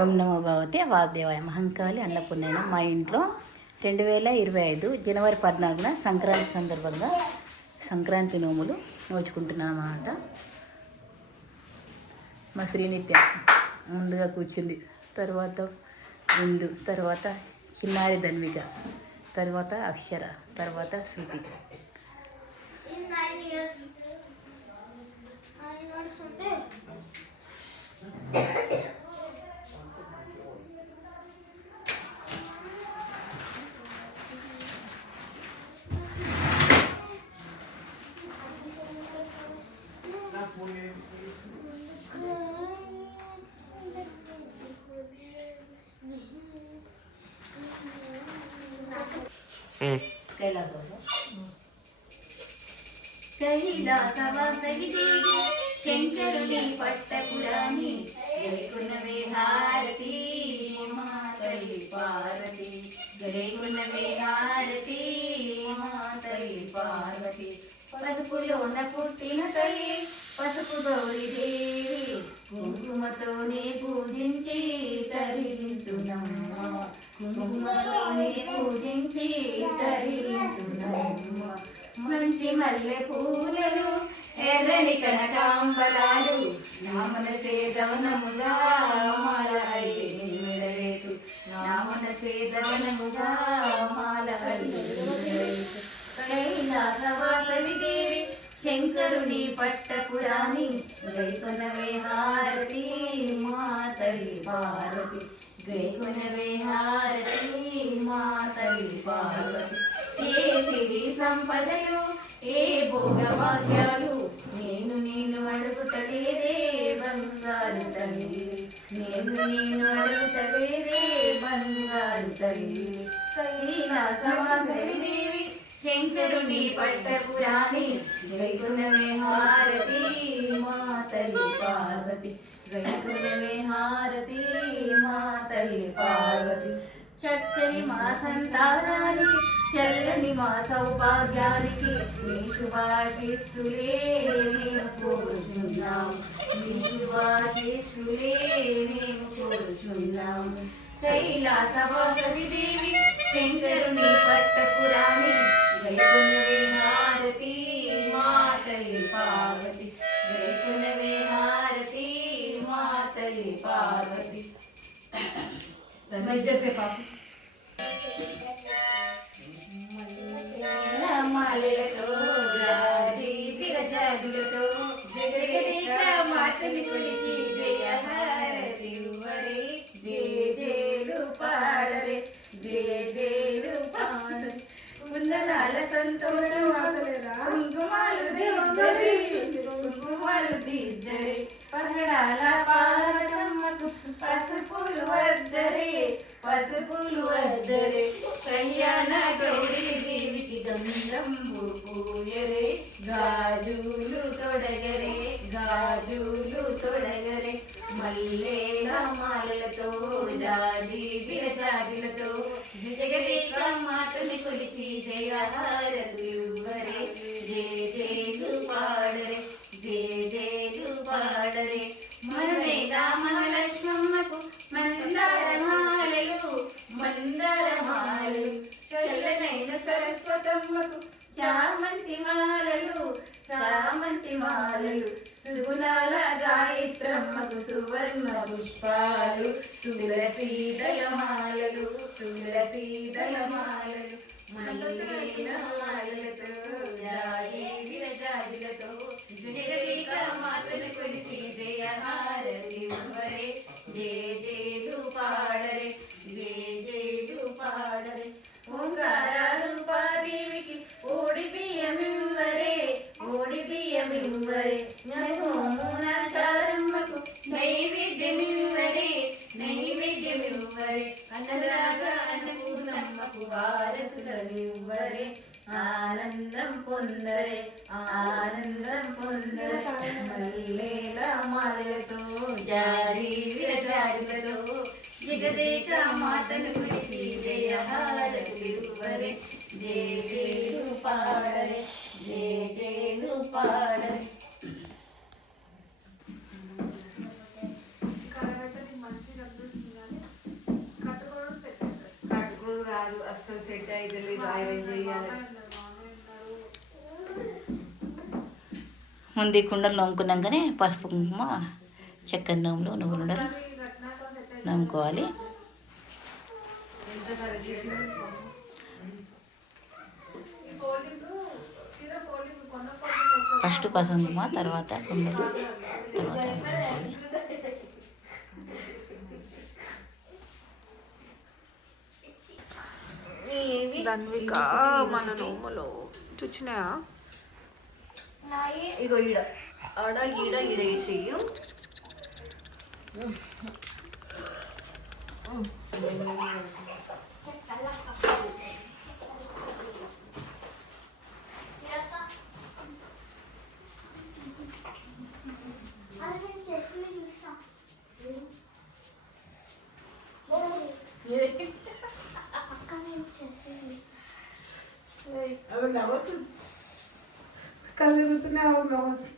ఓం నమో భగవతే వాసుదేవాయ మహంకాళి అన్నపూర్ణైన మా ఇంట్లో 2025 జనవరి 14న సంక్రాంతి సందర్భంగా సంక్రాంతి నోములు నోచుకుంటున్నాం అన్నమాట. మా శ్రీనిత్య ముందుగా కూర్చుంది, తర్వాత బిందు, తర్వాత చిన్నారి ధన్విక, తర్వాత అక్షర, తర్వాత శృతి. కైలాసవాసవి దేవి శంకరుని పట్టపురాణి గైకున్నవే హారతి మా తల్లి పార్వతి, గైకున్నవే హారతి మా తల్లి పార్వతి. పసుపులోన పుట్టిన తల్లి పసుపు గౌరి దేవి, కుంకుమతోనే పూజించి తరించునమ్మ, కుంకుమతోనే పూజించి తరించునమ్మ. మంచి మల్లె పూలను ఎర్రని కనకాంబరాలు నా మనసే దవనముగా మాల మెడలేటు, నా మనసే దవనముగా మాల కైలాసవాసవి దేవి శంకరుని పట్టపురాణి గైకొనవే హారతి మా తల్లి పార్వతి, గైకొనవే హారతి మా తల్లి పార్వతి. ఏ సిరి సంపదలు ఏ భోగవాక్యాలు నేను అడుగుతలేదే బంగారు తల్లి, నేను అడుగుతలేదే బంగారు తల్లి. కైలాసవాసవి దేవి శంకరుని పట్టపురాణి గైకున్నవే హారతి మా తల్లి పార్వతి, గైకున్నవే హారతి మా తల్లి పార్వతి. చక్కని మా సంతానానికి చల్లని మా సౌభాగ్యానికి నీ శుభాశీస్సులే మేము కోరుచున్నాం, నీ శుభాశీస్సులే మేము కోరుచున్నాం. కైలాసవాసవి దేవి శంకరుని పట్టపురాణి గైకున్నవే హారతి మా తల్లి పార్వతి, గైకున్నవే హారతి మా తల్లి పార్వతి. చేసే పాప మాలలతో రాజీ విరజాదులతో జగదేక మాతని కొలిచి జయ హారతి వరే, జయ జయలు పాడరే, జయ జయలు పాడరే. ఉన్నదాల సంతోషం కుంకుమాలు దిద్దరే, కుంకుమాలు దిద్దరే, పగడాల పాదమ్మకు పసుపులు వద్దరే, పసుపులు వద్దరే. కళ్యాణ గౌరీ దేవికి గంధంబు పూయరే, గాజులు తొడగరే, గాజులు తొడగరే. మల్లేల మాలలతో జాజి విరజాజులతో జగదేక మాతని కొలిచి జయ హారతి వరే, జయ జయలు పాడరే, జయ జయలు పాడరే. మనమేగా మహాలక్ష్మమ్మకు మందారమాలలు, మందారమాలలు. చల్లనైన సరస్వతమ్మకు చామంతి మాలలు, చామంతి మాలలు. సుగుణాల గాయత్రమ్మకు సువర్ణ పుష్పాలు, తులసీదళ మాలలు, తులసీదళ మాలలు. మల్లేల మాలలతో జాజి విరజాజులతో జగదేక మాతను కొలిచి జయ హారతి వరే, జయ జయలు పాడరే, జయ జయలు పాడరే. ఓంకార రూపాదేవికి ఓడి బియ్యమివ్వరే, ఓడి బియ్యమివ్వరే. నమోనాచారమ్మకు నైవేద్యమివ్వరే, నైవేద్యమివ్వరే. అన్నదాత అన్నపూర్ణమ్మకు హారతులనివ్వరే, ఆనందం పొందరే, ఆనందం పొందరే. మల్లేల మాలతో జారి విరజాడులతో జగదేక మాతను కొలిచి జయ హారతి వరే, జయ జయలు పాడరే, జయ జయలు పాడరే. కాదు అస్సలు సెట్ అయితే లేదు ఐరన్ చేయాలి. ముందు ఈ కుండలు నమ్ముకున్నాకనే పసుపు కుంకుమ చక్కెర నోములు నువ్వులు ఉండలు నమ్ముకోవాలి. ఎంత కరెక్ట్ చేసినా ఫస్ట్ పసుపు కుంకుమ, తర్వాత కుండలు, తర్వాత నమ్ముకోవాలి. ధన్విక మన నోములో చూచినాయా? ఇగో ఈడ ఆడ ఈడ ఈడ వేసేయి. కళ్ళు తిరుగుతున్నాయి.